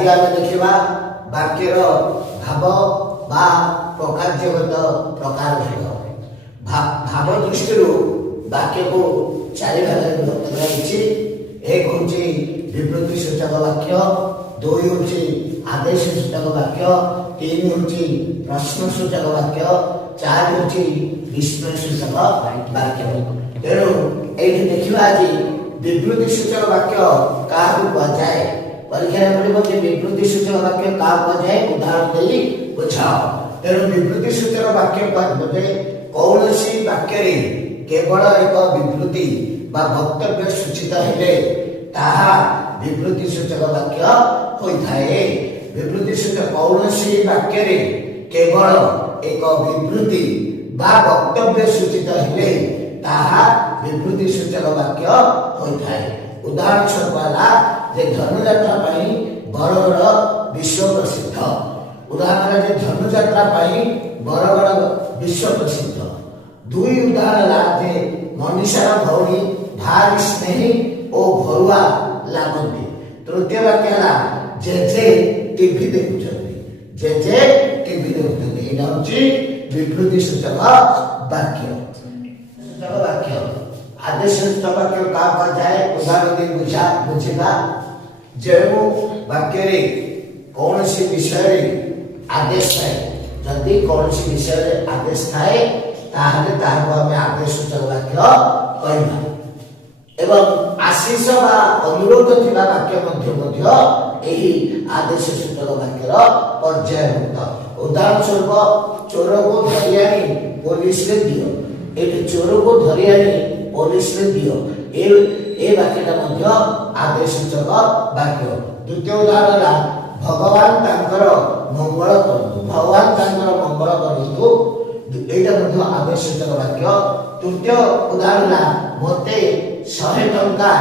आज आम देखा वाक्यर भाव बा प्रकार्यगत प्रकार भाव दृष्टि वाक्य को चारि भाग में विभक्त कराई। एक हूँ विवृत्ति सूचक वाक्य, दुई हूँ आदेश सूचक वाक्य, तीन हूँ प्रश्न सूचक वाक्य, चार हूँ विस्मय सूचक वाक्य। तेणु ये देखा आज विवृत्ति सूचक वाक्य क्या कहुए परीक्षा पड़ो कि विवृत्ति सूचक वाक्य क्या कहुए उदाहरण दे बुझाओ। तेणु विवृत्ति सूचक वाक्य कहे कौन वाक्य केवल एक विवृत्ति बा वक्तव्य सूचित हेले ताहा विवृत्ति सूचक वाक्य होता है। विवृत्ति सूचक कौन वाक्य केवल एक विवृत्ति बा वक्तव्य सूचित हेले ताहा विवृत्ति सूचक वाक्य होता है। उदाहरण स्वरूप जे धनुଯାत्रा बरगढ़ विश्व प्रसिद्ध। उदाहरण जे धनुଯାत्रा बरगढ़ विश्व प्रसिद्ध। दुई उदाहरण जे मनीषार भौणी भारी स्नेही और घरुआ लगती। तृतीय वाक्य जेजे टीवी देखुं, जेजे टीवी देखुं। यहाँ हूँ विवृत्ति सूचक वाक्य। सूचक वाक्य आदेश सूचक वाक्य क्या कहुए उदाहरण दे बुझा। जो वाक्य कौन विषय आदेश थाए, जदि कौन विषय आदेश थाए ताहले ताहाको आमे आदेश सूचक वाक्य कहबा। एवं आशीष बा अनुरोध थिबा वाक्य मध्य एही आदेश सूचक वाक्यर पर्यायभुक्त। उदाहरण स्वरूप चोर को धरि आनी पुलिस रे दियो। एठी चोर को धरि आनी पुलिस रे दियो ए वाक्यटा मध्य आदेश सूचक वाक्य। द्वितीय उदाहरण भगवान तांकर मंगल करतु। भगवान तांकर मंगल करतु एटा मध्य आदेश सूचक वाक्य। तृतीय उदाहरण मते 100 टंका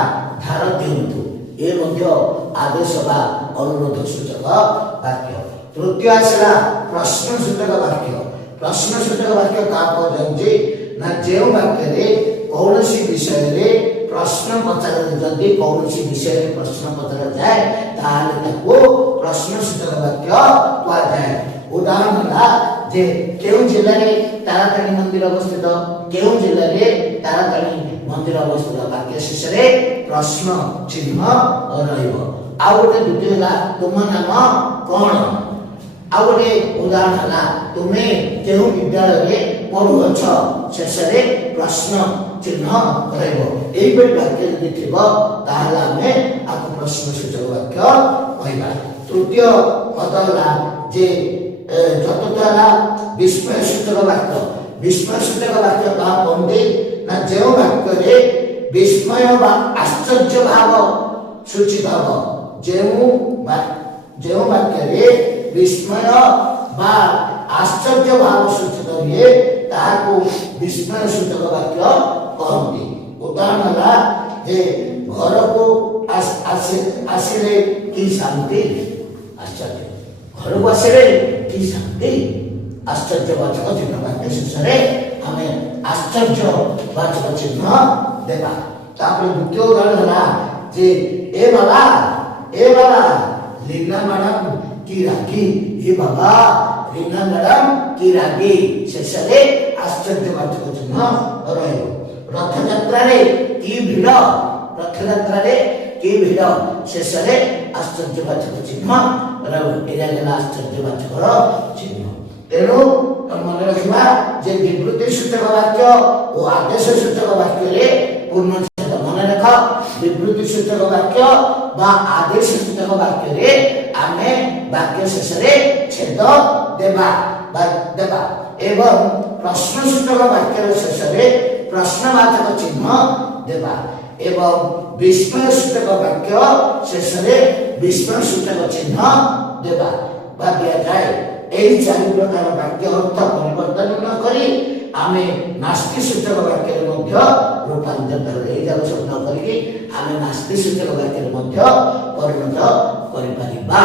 धार दियंतु ए मध्य आदेश बा अनुरोध सूचक वाक्य। तृतीय आसला प्रश्न सूचक वाक्य। प्रश्न सूचक वाक्य का कहजे ना जे वाक्य रे कौनसी विषय रे प्रश्न पचार जदि कौनसी विषय रे प्रश्न पचार जाए ताले ताको प्रश्न सूचक वाक्य कहा जाए। उदाहरण जे केउ जिल्ला रे तारातारिणी मंदिर अवस्थित, केउ जिल्ला रे तारातारिणी मंदिर अवस्थित वाक्य शेष रे प्रश्न चिन्ह रहइबो। आ गोटे द्वितीय ला तुम नाम कोन। आ गोटे उदाहरण ला तुमे केउ विद्यालय रे पढुछ शेष रे प्रश्न चिन्ह रहइबो। एई पे वाक्य जदि थिबो ताहले हमें आको प्रश्न सूचक वाक्य कहबा। तृतीय पदला जे चतुर्थला विस्मय सूचक वाक्य। विस्मय सूचक वाक्य का कहते ना जो वाक्य रे विस्मय बा आश्चर्य भाव सूचित हो। जो वाक्य रे विस्मय बा आश्चर्य भाव सूचित हुए ताहाको विस्मय सूचक वाक्य कहते। उदाहरण ला जे घर को आसिले की शांति आश्चर्य, घर को आसिले की शांति आश्चर्यवाचक चिन्ह वाक्य शेष में हमें आश्चर्यवाचक चिन्ह देवा। तापर द्वितीय उदाहरण है जे ए बाबा लीना मैडम की रागी। ए बाबा लीना मैडम की रागी शेष में आश्चर्यवाचक चिन्ह रहिबो। रथ यात्रा रे की भीड़, रथ यात्रा रे की भीड़ शेष में आश्चर्यवाचक चिन्ह रहिबो। एला गेला आश्चर्यवाचक चिन्ह। तेणु मन रखा जे विवृत्ति सूचक वाक्य और आदेश सूचक वाक्य रे पूर्णच्छेद। मन रख विवृत्ति सूचक वाक्य बा आदेश सूचक वाक्य रे आमे वाक्य शेष रे छेद देबा एवं प्रश्न सूचक वाक्य रे शेष रे प्रश्नवाचक चिन्ह देबा एवं विस्मय सूचक वाक्य शेष रे विस्मय सूचक चिन्ह देबा बा दिया जाए। एही चारि प्रकार वाक्य अर्थ परिवर्तन न करी आमे नास्ति सूचक वाक्य रे मध्य रूपांतरित एही जाक शब्द करी आमे नास्ति सूचक वाक्य रे मध्य परिणत करि परिबा।